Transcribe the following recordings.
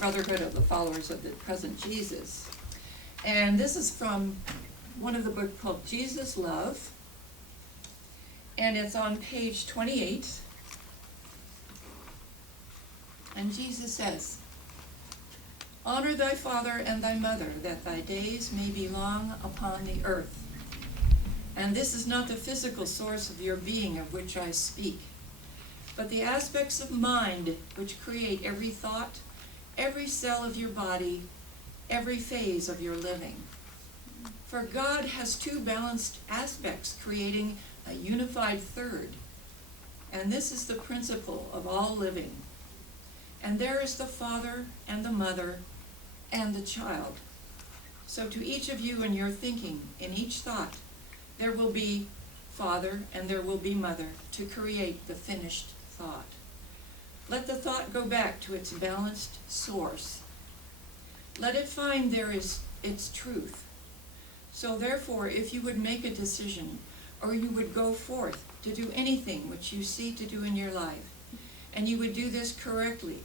Brotherhood of the Followers of the Present Jesus. And this is from one of the books called Jesus Love. And it's on page 28. And Jesus says, "Honor thy father and thy mother, that thy days may be long upon the earth. And this is not the physical source of your being of which I speak, but the aspects of mind which create every thought, every cell of your body, every phase of your living. For God has two balanced aspects creating a unified third, and this is the principle of all living. And there is the father and the mother and the child. So to each of you in your thinking, in each thought, there will be father and there will be mother to create the finished thought. Let the thought go back to its balanced source. Let it find there is its truth. So therefore, if you would make a decision, or you would go forth to do anything which you see to do in your life, and you would do this correctly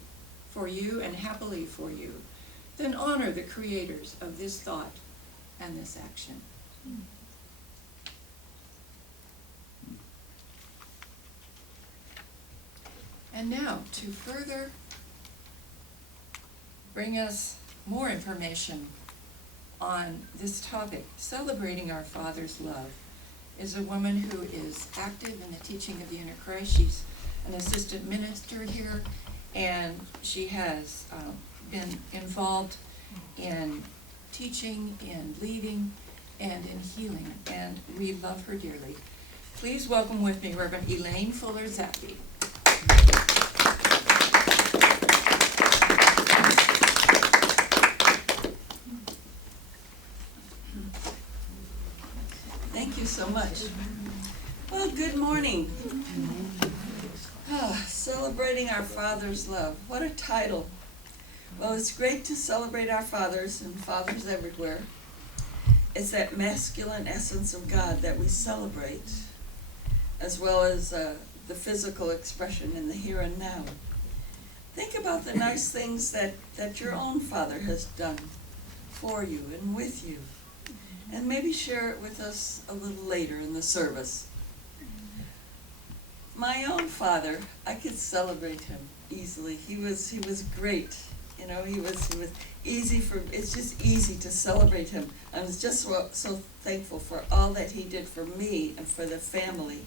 for you and happily for you, then honor the creators of this thought and this action." And now, to further bring us more information on this topic, celebrating our Father's love, is a woman who is active in the teaching of the inner Christ. She's an assistant minister here, and she has been involved in teaching, in leading, and in healing, and we love her dearly. Please welcome with me Reverend Elaine Fuller-Zachey. Thank you so much. Well, good morning. Celebrating our Father's love. What a title. Well, it's great to celebrate our fathers and fathers everywhere. It's that masculine essence of God that we celebrate, as well as the physical expression in the here and now. Think about the nice things that your own father has done for you and with you. And maybe share it with us a little later in the service. My own father, I could celebrate him easily. He was great. You know, he was easy it's just easy to celebrate him. I was just so thankful for all that he did for me and for the family.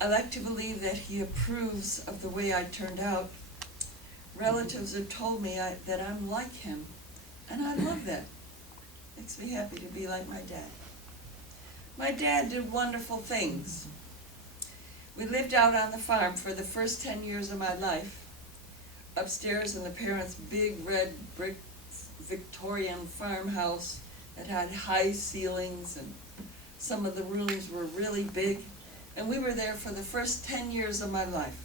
I like to believe that he approves of the way I turned out. Relatives have told me that I'm like him, and I love that. Makes me happy to be like my dad. My dad did wonderful things. We lived out on the farm for the first 10 years of my life, upstairs in the parents' big red brick Victorian farmhouse that had high ceilings, and some of the rooms were really big, and we were there for the first 10 years of my life.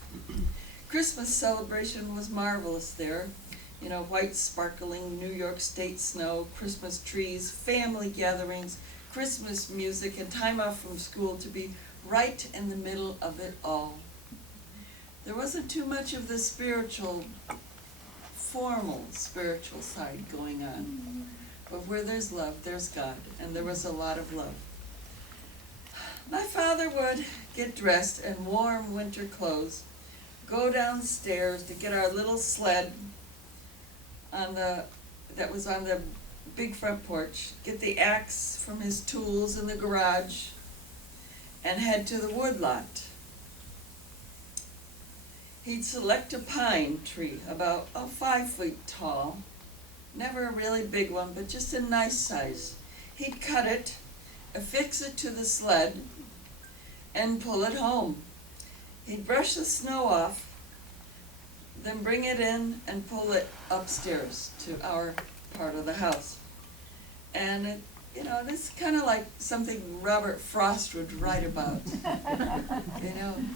Christmas celebration was marvelous there. You know, white sparkling New York State snow, Christmas trees, family gatherings, Christmas music, and time off from school to be right in the middle of it all. There wasn't too much of the formal spiritual side going on. But where there's love, there's God, and there was a lot of love. My father would get dressed in warm winter clothes, go downstairs to get our little sled that was on the big front porch, get the axe from his tools in the garage, and head to the woodlot. He'd select a pine tree about 5 feet tall, never a really big one, but just a nice size. He'd cut it, affix it to the sled, and pull it home. He'd brush the snow off, then bring it in and pull it upstairs to our part of the house. And this is kind of like something Robert Frost would write about.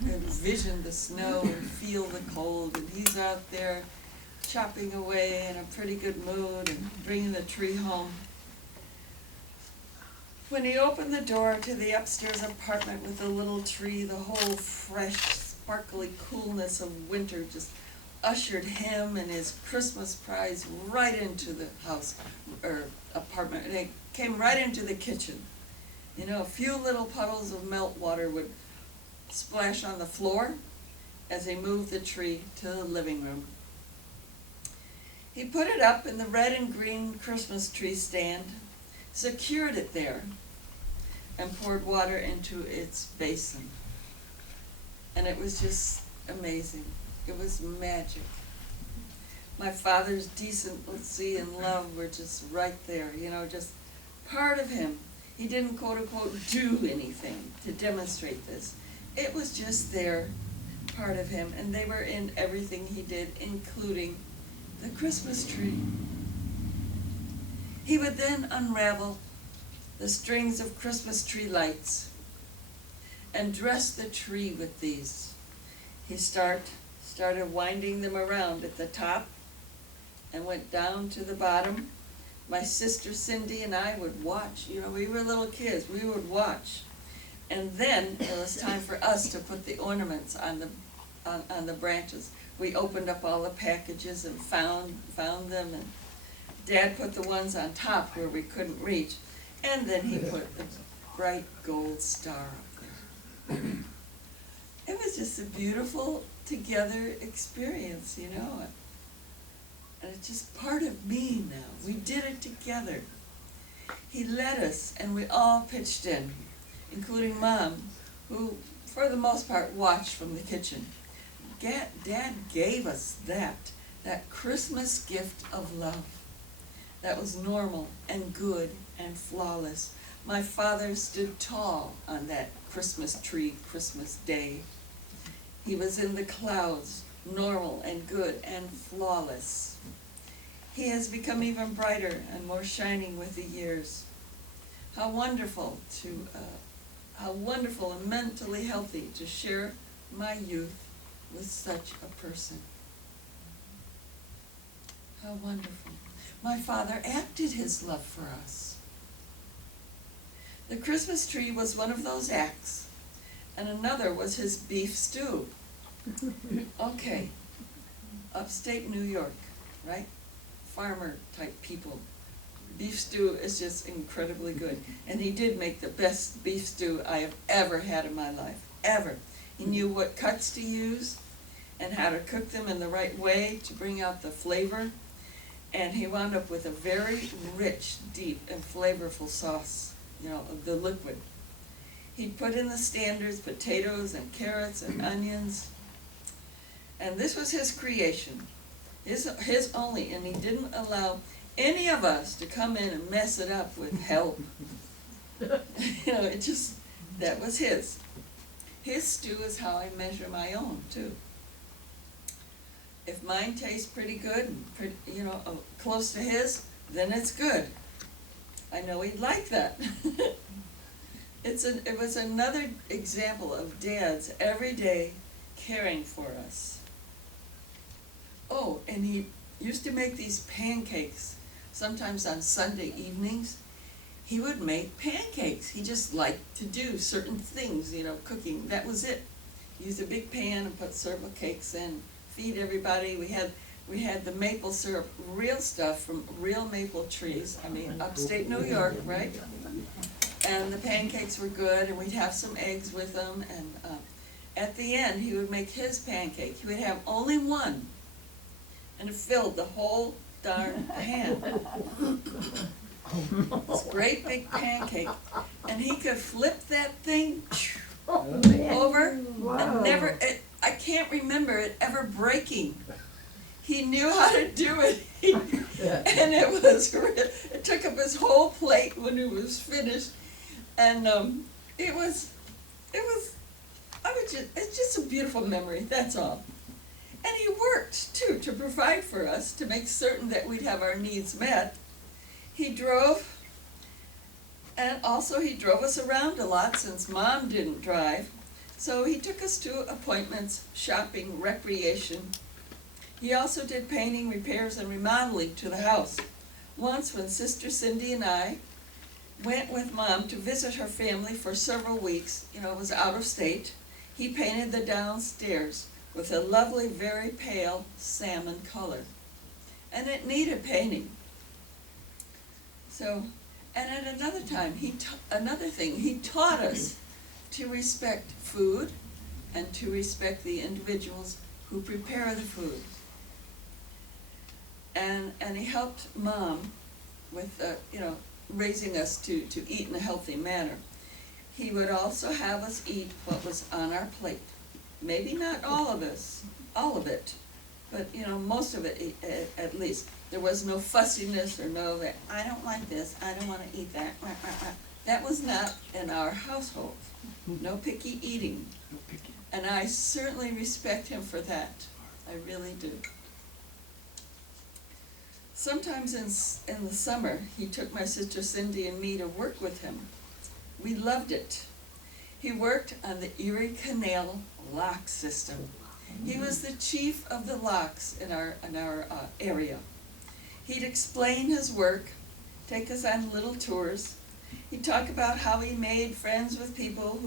Envision the snow and feel the cold, and he's out there chopping away in a pretty good mood and bringing the tree home. When he opened the door to the upstairs apartment with the little tree, the whole fresh, sparkly coolness of winter just ushered him and his Christmas prize right into the house or apartment, and it came right into the kitchen. You know, a few little puddles of meltwater would splash on the floor as he moved the tree to the living room. He put it up in the red and green Christmas tree stand, secured it there, and poured water into its basin. And it was just amazing. It was magic. My father's decency and love were just right there, you know, just part of him. He didn't quote unquote do anything to demonstrate this. It was just there, part of him, and they were in everything he did, including the Christmas tree. He would then unravel the strings of Christmas tree lights and dress the tree with these. He started winding them around at the top and went down to the bottom. My sister Cindy and I would watch. You know, we were little kids. We would watch. And then it was time for us to put the ornaments on the branches. We opened up all the packages and found them, and Dad put the ones on top where we couldn't reach, and then he put the bright gold star up there. It was just a beautiful together experience, you know. And it's just part of me now. We did it together. He led us, and we all pitched in, including Mom, who, for the most part, watched from the kitchen. Dad gave us that Christmas gift of love that was normal and good and flawless. My father stood tall on that Christmas tree, Christmas day. He was in the clouds, normal and good and flawless. He has become even brighter and more shining with the years. How wonderful and mentally healthy to share my youth with such a person. How wonderful. My father acted his love for us. The Christmas tree was one of those acts, and another was his beef stew. Okay, upstate New York, right? Farmer type people. Beef stew is just incredibly good. And he did make the best beef stew I have ever had in my life, ever. He knew what cuts to use and how to cook them in the right way to bring out the flavor. And he wound up with a very rich, deep, and flavorful sauce, you know, of the liquid. He put in the standards, potatoes and carrots and onions. And this was his creation, his only, and he didn't allow any of us to come in and mess it up with help. You know, that was his. His stew is how I measure my own, too. If mine tastes pretty good, you know, close to his, then it's good. I know he'd like that. It was another example of Dad's everyday caring for us. Oh, and he used to make these pancakes. Sometimes on Sunday evenings, he would make pancakes. He just liked to do certain things, you know, cooking. That was it. Use a big pan and put several cakes in. Feed everybody. We had the maple syrup, real stuff from real maple trees. I mean, upstate New York, right? And the pancakes were good, and we'd have some eggs with them. And at the end, he would make his pancake. He would have only one, and it filled the whole darn pan. This great big pancake, and he could flip that thing over, and I can't remember it ever breaking. He knew how to do it, and it took up his whole plate when it was finished, and it's just a beautiful memory. That's all. And he worked too to provide for us, to make certain that we'd have our needs met. He drove, and also he drove us around a lot since Mom didn't drive. So he took us to appointments, shopping, recreation. He also did painting, repairs, and remodeling to the house. Once when Sister Cindy and I went with Mom to visit her family for several weeks, you know, it was out of state, he painted the downstairs with a lovely, very pale salmon color. And it needed painting. So, and at another time, he taught us to respect food and to respect the individuals who prepare the food. And he helped Mom with, raising us to eat in a healthy manner. He would also have us eat what was on our plate. Maybe not all of it, but most of it at least. There was no fussiness or no, I don't like this, I don't want to eat that. That was not in our household. No picky eating. And I certainly respect him for that. I really do. Sometimes in the summer, he took my sister Cindy and me to work with him. We loved it. He worked on the Erie Canal lock system. He was the chief of the locks in our area. He'd explain his work, take us on little tours. He'd talk about how he made friends with people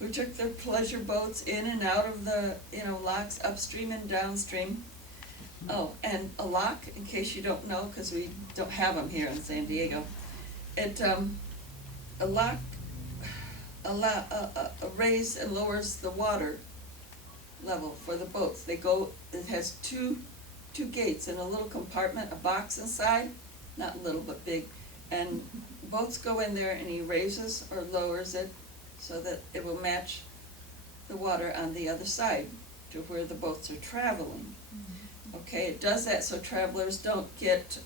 who took their pleasure boats in and out of the locks upstream and downstream. Oh, and a lock, in case you don't know, because we don't have them here in San Diego. A lock raises and lowers the water level for the boats. It has two gates and a little compartment, a box inside, not little but big, and boats go in there and he raises or lowers it so that it will match the water on the other side to where the boats are traveling. Okay, it does that so travelers don't get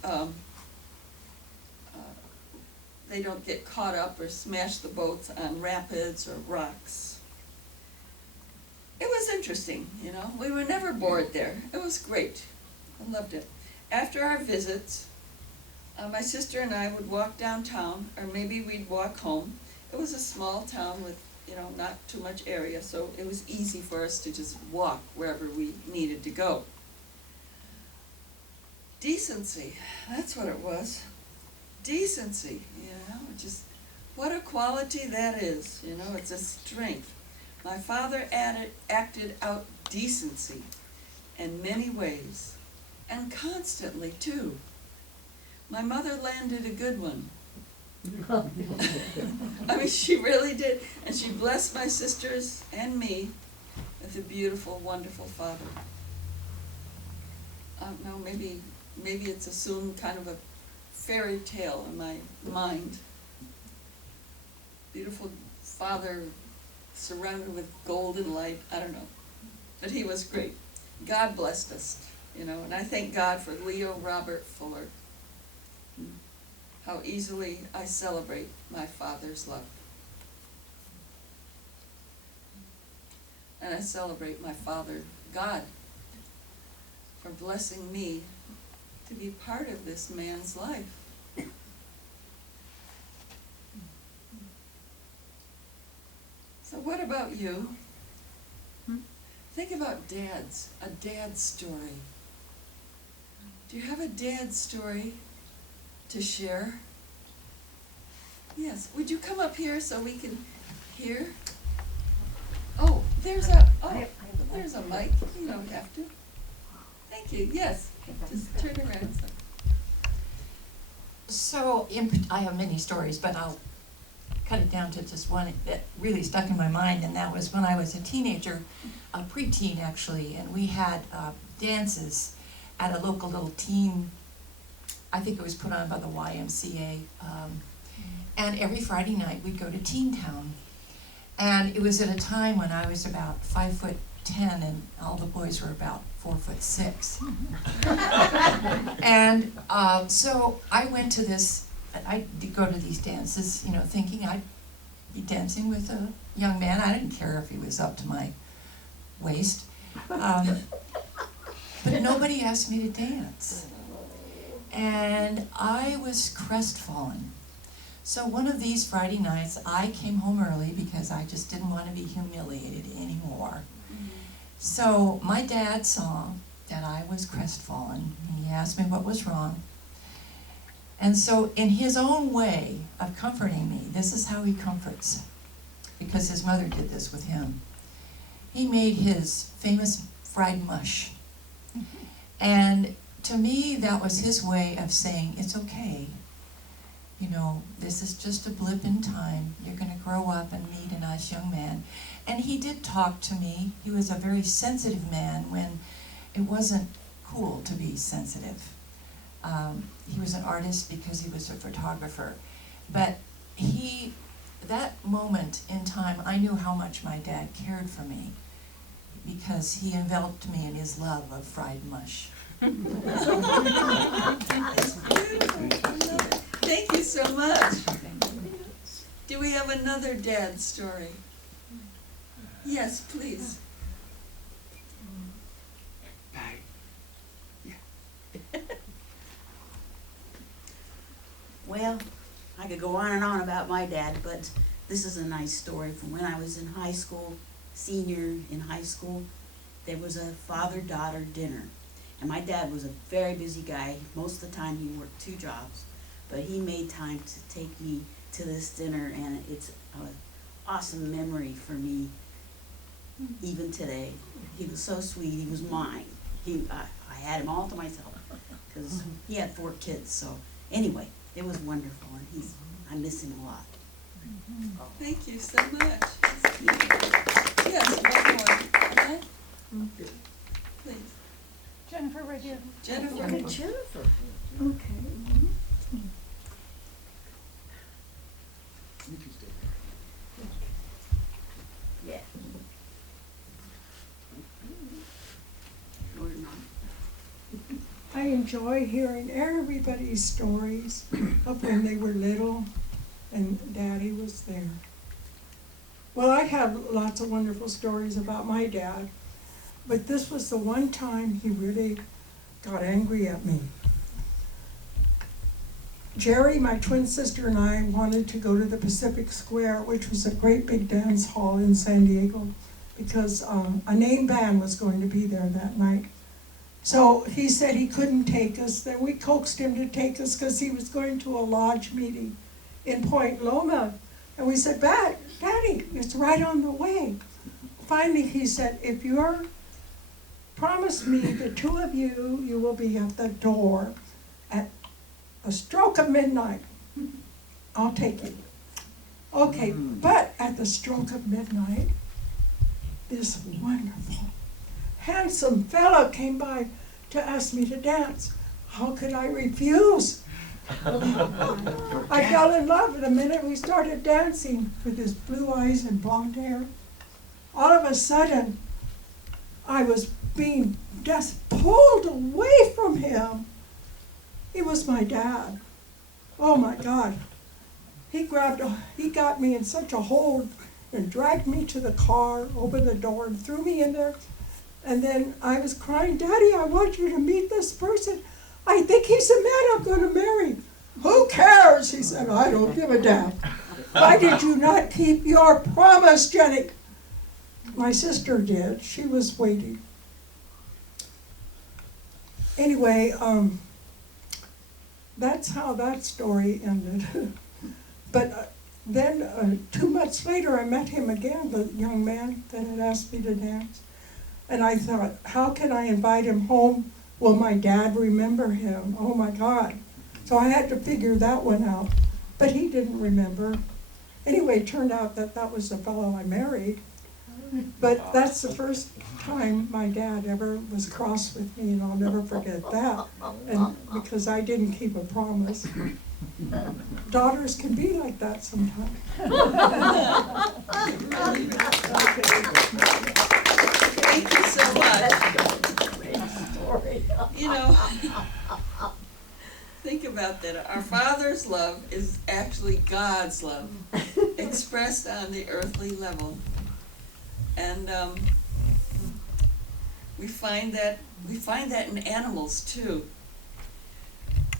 caught up or smash the boats on rapids or rocks. It was interesting, we were never bored there. It was great. I loved it. After our visits, my sister and I would walk downtown, or maybe we'd walk home. It was a small town with, not too much area, so it was easy for us to just walk wherever we needed to go. Decency, that's what it was. Decency, just what a quality that is, it's a strength. My father acted out decency in many ways, and constantly too. My mother landed a good one. I mean, she really did, and she blessed my sisters and me with a beautiful, wonderful father. I don't know, maybe it's assumed kind of a fairy tale in my mind. Beautiful father surrounded with golden light, I don't know. But he was great. God blessed us, and I thank God for Leo Robert Fuller. How easily I celebrate my father's love. And I celebrate my father, God, for blessing me to be part of this man's life. So what about you? Think about dads, a dad story. Do you have a dad story to share? Yes, would you come up here so we can hear? Oh, there's a mic, you don't have to. Thank you, yes, just turn around. So, I have many stories, but I'll cut it down to just one that really stuck in my mind, and that was when I was a teenager, a preteen actually, and we had dances at a local little teen, I think it was put on by the YMCA, and every Friday night we'd go to Teen Town. And it was at a time when I was about 5'10", and all the boys were about 4'6". And so I went to this, I did go to these dances, thinking I'd be dancing with a young man. I didn't care if he was up to my waist. But nobody asked me to dance. And I was crestfallen. So one of these Friday nights, I came home early because I just didn't want to be humiliated anymore. So my dad saw that I was crestfallen. He asked me what was wrong. And so in his own way of comforting me, this is how he comforts, because his mother did this with him. He made his famous fried mush. And to me, that was his way of saying, it's okay. You know, this is just a blip in time. You're going to grow up and meet a nice young man. And he did talk to me. He was a very sensitive man when it wasn't cool to be sensitive. He was an artist because he was a photographer. But that moment in time, I knew how much my dad cared for me because he enveloped me in his love of fried mush. Thank you so much. Do we have another dad story? Yes, please. Well, I could go on and on about my dad, but this is a nice story from when I was in high school, senior in high school. There was a father-daughter dinner, and my dad was a very busy guy. Most of the time he worked 2 jobs, but he made time to take me to this dinner, and it's an awesome memory for me even today. He was so sweet. He was mine. I had him all to myself because he had 4 kids. So anyway, it was wonderful, and I miss him a lot. Thank you so much. Yes, one more. Okay? Please. Jennifer, right here. Jennifer. Jennifer. Okay. Yeah. I enjoy hearing everybody's stories of when they were little and Daddy was there. Well, I have lots of wonderful stories about my dad, but this was the one time he really got angry at me. Jerry, my twin sister, and I wanted to go to the Pacific Square, which was a great big dance hall in San Diego, because a name band was going to be there that night. So he said he couldn't take us. Then we coaxed him to take us because he was going to a lodge meeting in Point Loma. And we said, Daddy, it's right on the way. Finally, he said, if you're, promise me, the 2 of you, you will be at the door at a stroke of midnight. I'll take you. Okay, but at the stroke of midnight, this wonderful, handsome fellow came by to ask me to dance. How could I refuse? I fell in love the minute we started dancing with his blue eyes and blonde hair. All of a sudden, I was being just pulled away from him. He was my dad. Oh my God. He got me in such a hold and dragged me to the car, opened the door and threw me in there. And then I was crying, Daddy, I want you to meet this person. I think he's the man I'm going to marry. Who cares? He said, I don't give a damn. Why did you not keep your promise, Jenny? My sister did. She was waiting. Anyway, that's how that story ended. But then 2 months later, I met him again, the young man that had asked me to dance. And I thought, how can I invite him home? Will my dad remember him? Oh my God. So I had to figure that one out. But he didn't remember. Anyway, it turned out that that was the fellow I married. But that's the first time my dad ever was cross with me, and I'll never forget that. And because I didn't keep a promise. Daughters can be like that sometimes. Thank you so much. You know, think about that. Our Father's love is actually God's love, expressed on the earthly level. And we find that in animals too.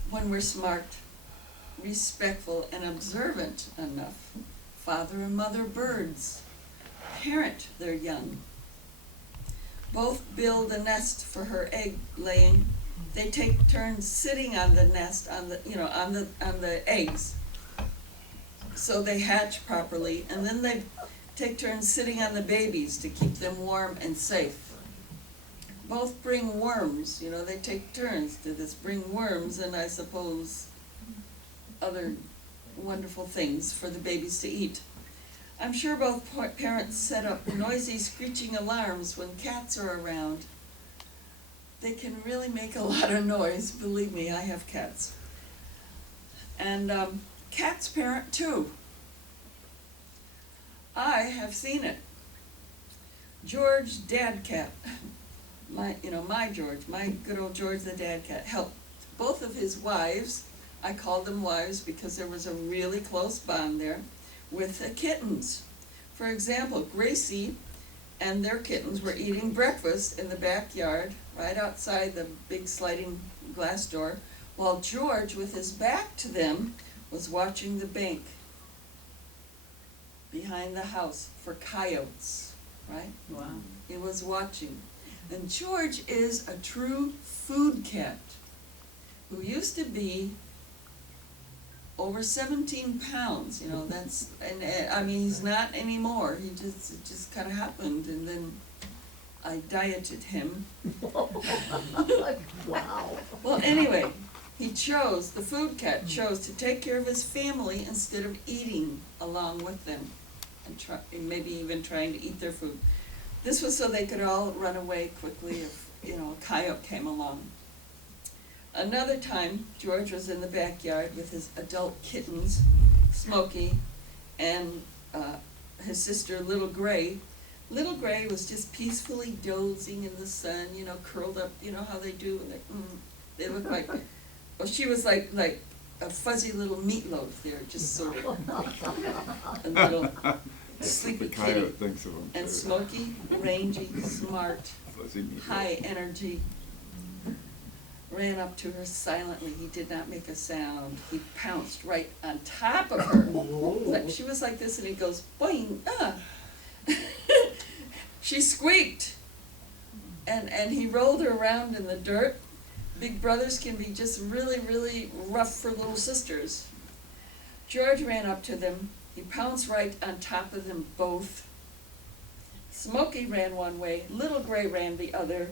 When we're smart, respectful, and observant enough, father and mother birds parent their young. Both build a nest for her egg laying. They take turns sitting on the nest, on the eggs, so they hatch properly, and then they take turns sitting on the babies to keep them warm and safe. both bring worms, you know, they take turns to this, bring worms and I suppose other wonderful things for the babies to eat. I'm sure both parents set up noisy screeching alarms when cats are around. They can really make a lot of noise, believe me, I have cats. And cats parent too. I have seen it. George, dad cat, my George, my good old George the dad cat, helped both of his wives, I called them wives because there was a really close bond there, with the kittens. For example, Gracie and their kittens were eating breakfast in the backyard, right outside the big sliding glass door, while George, with his back to them, was watching the bank behind the house for coyotes, right? Wow. He was watching. And George is a true food cat who used to be over 17 pounds, you know, that's, and I mean, he's not anymore. It just kind of happened, and then I dieted him. Wow. Well, anyway, the food cat chose to take care of his family instead of eating along with them, and maybe even trying to eat their food. This was so they could all run away quickly if, you know, a coyote came along. Another time, George was in the backyard with his adult kittens, Smokey, and his sister, Little Gray. Little Gray was just peacefully dozing in the sun, you know, curled up, you know how they do, and they look like, well, she was like a fuzzy little meatloaf there, just sort of a little sleepy The coyote kitty. thinks of him. And too. Smokey, rangy, smart, Fuzzy meatloaf. high energy, ran up to her silently. He did not make a sound. He pounced right on top of her. Like, she was like this, and he goes, boing, ah. She squeaked, and he rolled her around in the dirt. Big brothers can be just really, really rough for little sisters. George ran up to them. He pounced right on top of them both. Smokey ran one way, Little Gray ran the other,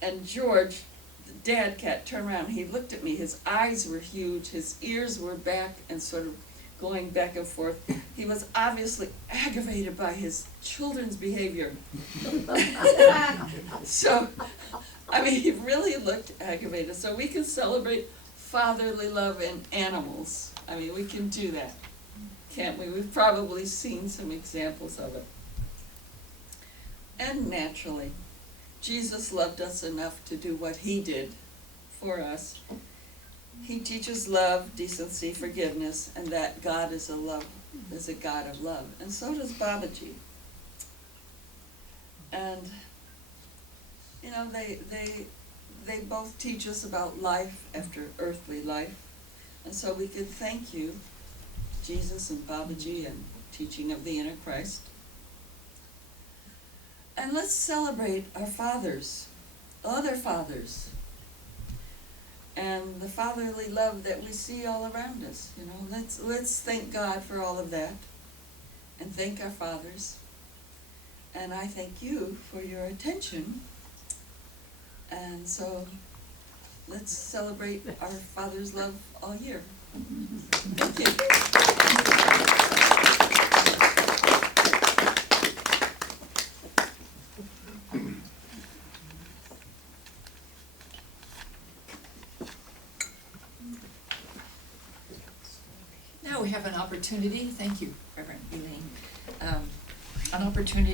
and George, the dad cat, turned around. He looked at me. His eyes were huge. His ears were back and sort of going back and forth. He was obviously aggravated by his children's behavior. So, I mean, he really looked aggravated. So we can celebrate fatherly love in animals. I mean, we can do that, can't we? We've probably seen some examples of it. And naturally, Jesus loved us enough to do what he did for us. He teaches love, decency, forgiveness, and that God is a God of love. And so does Babaji. And, you know, they both teach us about life after earthly life. And so we can thank you, Jesus and Babaji, and teaching of the inner Christ. And let's celebrate our fathers, other fathers, and the fatherly love that we see all around us. You know, let's thank God for all of that, and thank our fathers. And I thank you for your attention. And so let's celebrate our father's love all year. Thank you. Now we have an opportunity, thank you, Reverend Elaine, an opportunity